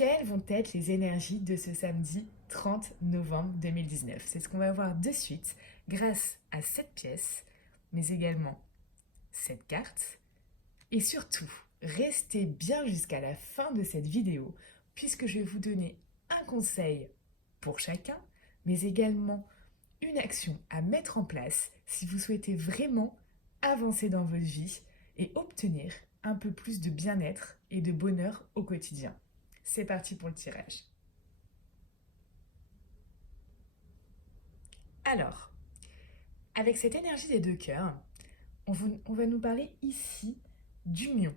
Quelles vont être les énergies de ce samedi 30 novembre 2019? C'est ce qu'on va voir de suite grâce à cette pièce, mais également cette carte. Et surtout, restez bien jusqu'à la fin de cette vidéo, puisque je vais vous donner un conseil pour chacun, mais également une action à mettre en place si vous souhaitez vraiment avancer dans votre vie et obtenir un peu plus de bien-être et de bonheur au quotidien. C'est parti pour le tirage. Alors, avec cette énergie des deux cœurs, on va nous parler ici d'union.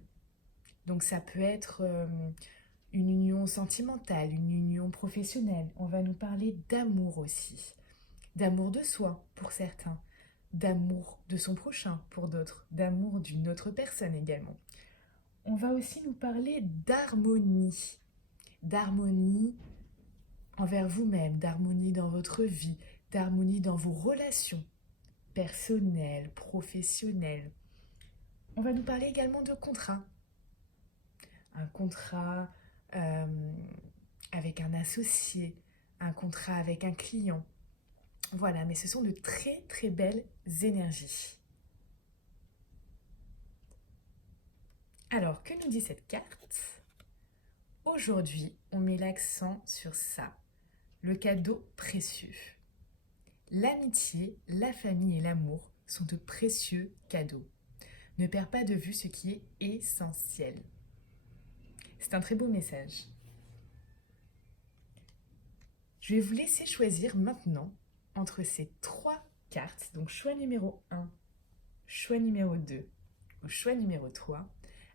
Donc ça peut être une union sentimentale, une union professionnelle. On va nous parler d'amour aussi. D'amour de soi pour certains, d'amour de son prochain pour d'autres, d'amour d'une autre personne également. On va aussi nous parler d'harmonie. D'harmonie envers vous-même, d'harmonie dans votre vie, d'harmonie dans vos relations personnelles, professionnelles. On va nous parler également de contrat. Un contrat avec un associé, un contrat avec un client. Voilà, mais ce sont de très très belles énergies. Alors, que nous dit cette carte? Aujourd'hui, on met l'accent sur ça, le cadeau précieux. L'amitié, la famille et l'amour sont de précieux cadeaux. Ne perds pas de vue ce qui est essentiel. C'est un très beau message. Je vais vous laisser choisir maintenant entre ces trois cartes, donc choix numéro 1, choix numéro 2 ou choix numéro 3.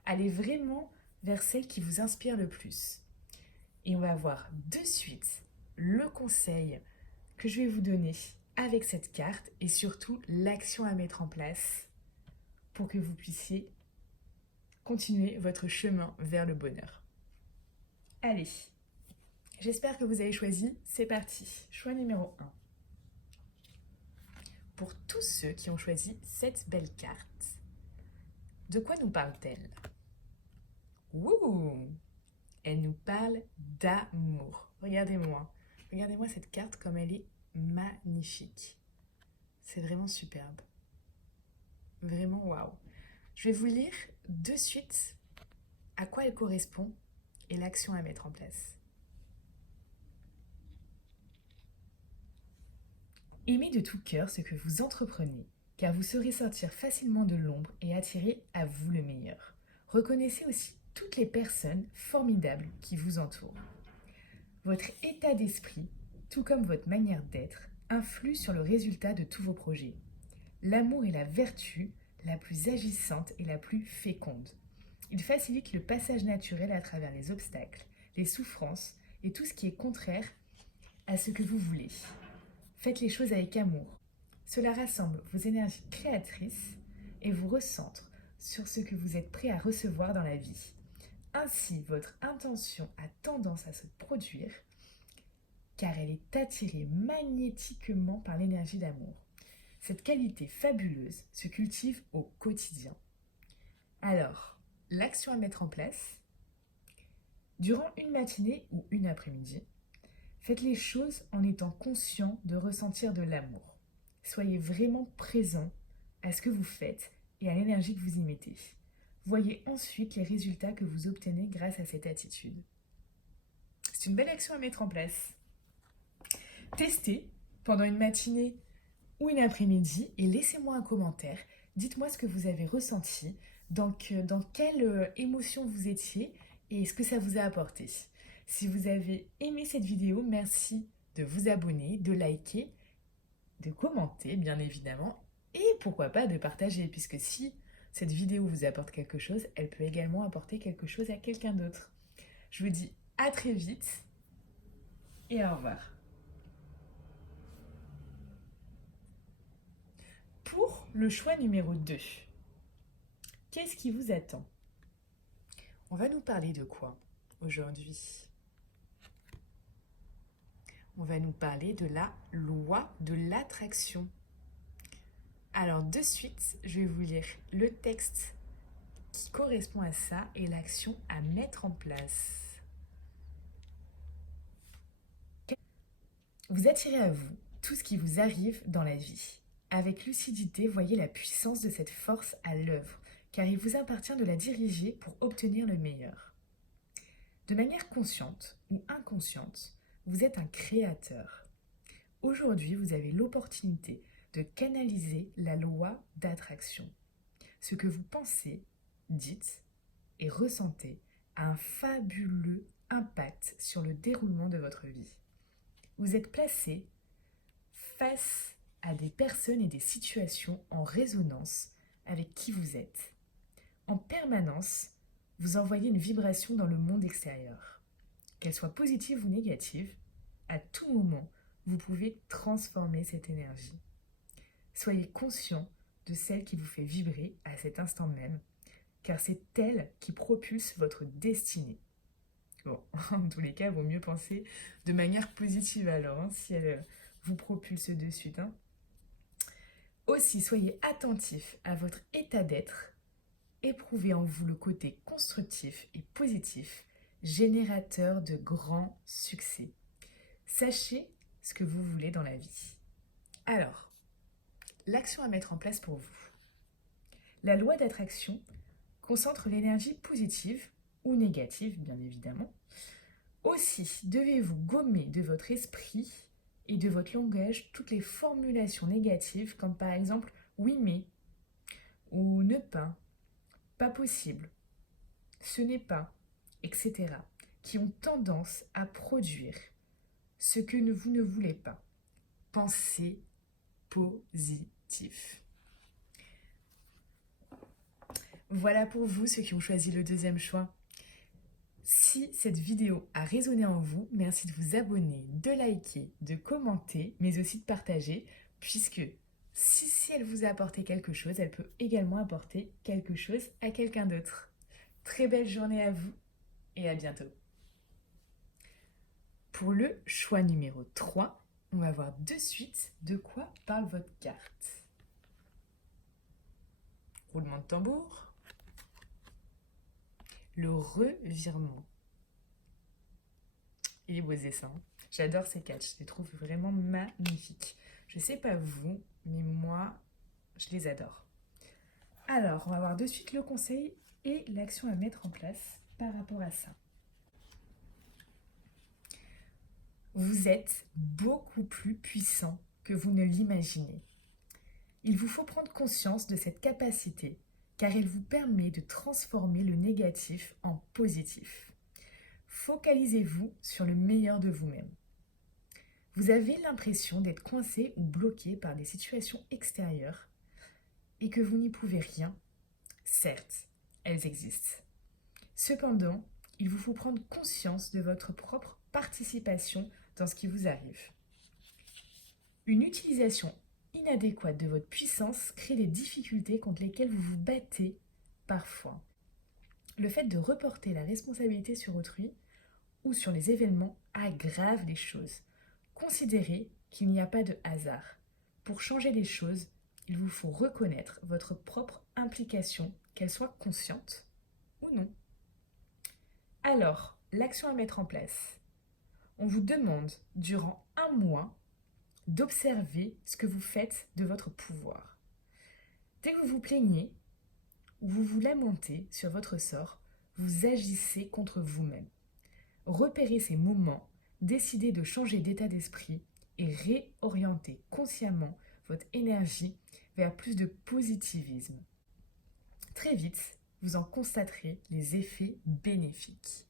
Allez vraiment vers celle qui vous inspire le plus. Et on va voir de suite le conseil que je vais vous donner avec cette carte et surtout l'action à mettre en place pour que vous puissiez continuer votre chemin vers le bonheur. Allez, j'espère que vous avez choisi. C'est parti. Choix numéro 1. Pour tous ceux qui ont choisi cette belle carte, de quoi nous parle-t-elle? Ouh! Elle nous parle d'amour. Regardez-moi. Regardez-moi cette carte comme elle est magnifique. C'est vraiment superbe. Vraiment waouh. Je vais vous lire de suite à quoi elle correspond et l'action à mettre en place. Aimez de tout cœur ce que vous entreprenez, car vous saurez sortir facilement de l'ombre et attirer à vous le meilleur. Reconnaissez aussi toutes les personnes formidables qui vous entourent. Votre état d'esprit, tout comme votre manière d'être, influe sur le résultat de tous vos projets. L'amour est la vertu la plus agissante et la plus féconde. Il facilite le passage naturel à travers les obstacles, les souffrances et tout ce qui est contraire à ce que vous voulez. Faites les choses avec amour. Cela rassemble vos énergies créatrices et vous recentre sur ce que vous êtes prêt à recevoir dans la vie. Ainsi, votre intention a tendance à se produire car elle est attirée magnétiquement par l'énergie d'amour. Cette qualité fabuleuse se cultive au quotidien. Alors, l'action à mettre en place, durant une matinée ou une après-midi, faites les choses en étant conscient de ressentir de l'amour. Soyez vraiment présent à ce que vous faites et à l'énergie que vous y mettez. Voyez ensuite les résultats que vous obtenez grâce à cette attitude. C'est une belle action à mettre en place. Testez pendant une matinée ou une après-midi et laissez-moi un commentaire. Dites-moi ce que vous avez ressenti, dans quelle émotion vous étiez et ce que ça vous a apporté. Si vous avez aimé cette vidéo, merci de vous abonner, de liker, de commenter bien évidemment et pourquoi pas de partager puisque si cette vidéo vous apporte quelque chose, elle peut également apporter quelque chose à quelqu'un d'autre. Je vous dis à très vite et au revoir. Pour le choix numéro 2, qu'est-ce qui vous attend? On va nous parler de quoi aujourd'hui? On va nous parler de la loi de l'attraction. Alors de suite, je vais vous lire le texte qui correspond à ça et l'action à mettre en place. Vous attirez à vous tout ce qui vous arrive dans la vie. Avec lucidité, voyez la puissance de cette force à l'œuvre, car il vous appartient de la diriger pour obtenir le meilleur. De manière consciente ou inconsciente, vous êtes un créateur. Aujourd'hui, vous avez l'opportunité de canaliser la loi d'attraction. Ce que vous pensez, dites et ressentez a un fabuleux impact sur le déroulement de votre vie. Vous êtes placé face à des personnes et des situations en résonance avec qui vous êtes. En permanence, vous envoyez une vibration dans le monde extérieur. Qu'elle soit positive ou négative, à tout moment, vous pouvez transformer cette énergie. Soyez conscient de celle qui vous fait vibrer à cet instant même, car c'est elle qui propulse votre destinée. Bon, en tous les cas, il vaut mieux penser de manière positive alors, si elle vous propulse de suite. Aussi, soyez attentif à votre état d'être. Éprouvez en vous le côté constructif et positif, générateur de grands succès. Sachez ce que vous voulez dans la vie. Alors, l'action à mettre en place pour vous. La loi d'attraction concentre l'énergie positive ou négative, bien évidemment. Aussi, devez-vous gommer de votre esprit et de votre langage toutes les formulations négatives, comme par exemple oui mais, ou ne pas possible, ce n'est pas, etc., qui ont tendance à produire ce que vous ne voulez pas. Pensez positif. Voilà pour vous ceux qui ont choisi le deuxième choix. Si cette vidéo a résonné en vous, merci de vous abonner, de liker, de commenter, mais aussi de partager, puisque si elle vous a apporté quelque chose, elle peut également apporter quelque chose à quelqu'un d'autre. Très belle journée à vous et à bientôt. Pour le choix numéro 3, on va voir de suite de quoi parle votre carte. Roulement de tambour. Le revirement. Il est beau ce dessin. J'adore ces cartes, je les trouve vraiment magnifiques. Je sais pas vous, mais moi, je les adore. Alors, on va voir de suite le conseil et l'action à mettre en place par rapport à ça. Vous êtes beaucoup plus puissant que vous ne l'imaginez. Il vous faut prendre conscience de cette capacité, car elle vous permet de transformer le négatif en positif. Focalisez-vous sur le meilleur de vous-même. Vous avez l'impression d'être coincé ou bloqué par des situations extérieures et que vous n'y pouvez rien. Certes, elles existent. Cependant, il vous faut prendre conscience de votre propre participation dans ce qui vous arrive. Une utilisation inadéquate de votre puissance crée des difficultés contre lesquelles vous vous battez parfois. Le fait de reporter la responsabilité sur autrui ou sur les événements aggrave les choses. Considérez qu'il n'y a pas de hasard. Pour changer les choses, il vous faut reconnaître votre propre implication, qu'elle soit consciente ou non. Alors, l'action à mettre en place. On vous demande, durant 1 mois, d'observer ce que vous faites de votre pouvoir. Dès que vous vous plaignez ou vous vous lamentez sur votre sort, vous agissez contre vous-même. Repérez ces moments, décidez de changer d'état d'esprit et réorientez consciemment votre énergie vers plus de positivisme. Très vite, vous en constaterez les effets bénéfiques.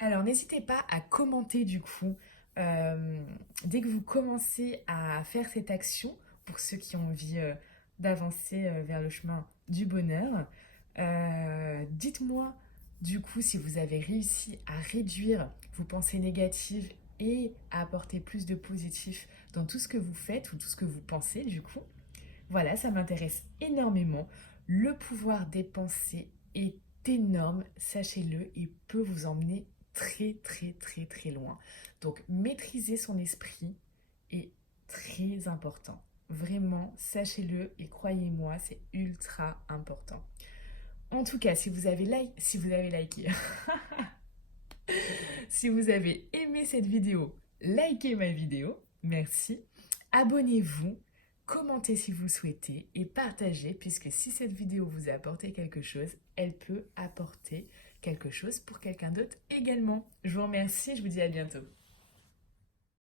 Alors n'hésitez pas à commenter du coup dès que vous commencez à faire cette action pour ceux qui ont envie d'avancer vers le chemin du bonheur. Dites-moi du coup si vous avez réussi à réduire vos pensées négatives et à apporter plus de positif dans tout ce que vous faites ou tout ce que vous pensez du coup. Voilà, ça m'intéresse énormément. Le pouvoir des pensées est énorme, sachez-le, et peut vous emmener très très très très loin. Donc maîtriser son esprit est très important. Vraiment, sachez-le et croyez-moi, c'est ultra important. En tout cas, si vous avez liké, Si vous avez aimé cette vidéo, likez ma vidéo, merci. Abonnez-vous, commentez si vous souhaitez et partagez puisque si cette vidéo vous a apporté quelque chose, elle peut apporter quelque chose pour quelqu'un d'autre également. Je vous remercie, je vous dis à bientôt.